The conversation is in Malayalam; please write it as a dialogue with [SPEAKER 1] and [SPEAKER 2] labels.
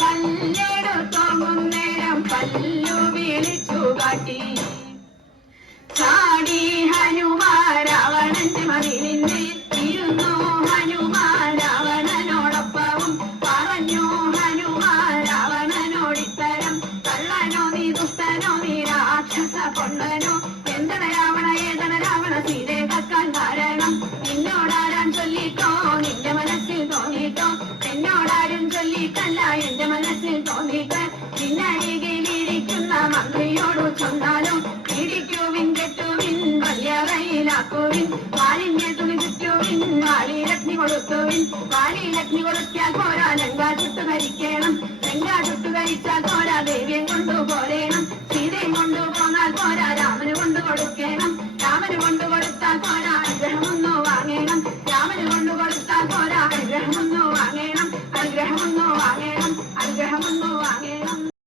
[SPEAKER 1] കല്ലെടുത്തോങ്ങും പല്ലു പല്ലു ചാടി ഹനുമാരാവണന്റെ നിന്റെ മനസ്സിൽ തോന്നിട്ടോ? എന്നോടാരും ചൊല്ലിട്ടല്ല എന്റെ മനസ്സിൽ തോന്നിട്ട്. നിന്നരികിലിരിക്കുന്ന മന്ത്രിയോട് ചൊന്നാലും ഇടിക്കുവിൻ കെട്ടുവിൻ വലിയ കയ്യിലാക്കുവിൻ വാലിന്റെ തുണി ചുറ്റുവിൻ വാലിലഗ്നി കൊടുത്തുവിൻ വാലിലഗ്നി കൊടുക്കാൻ പോരാ ലങ്കാ ചുട്ടു കരിക്കണം ലങ്കാ ചുട്ടു കരിച്ചാൽ പോരാ ദേവിയെ കൊണ്ടുപോരേണം. സീതയും കൊണ്ടുപോന്നാൽ പോരാ രാമന് കൊണ്ടു കൊടുക്കണം. രാമന് കൊണ്ടു കൊടുത്താൽ പോരാ അനുഗ്രഹമൊന്നു വാങ്ങണം. രാമന് കൊണ്ടു കൊടുത്താൽ പോരാ അനുഗ്രഹമൊന്നു വാങ്ങണം അനുഗ്രഹമൊന്നു വാങ്ങണം അനുഗ്രഹമൊന്നു വാങ്ങണം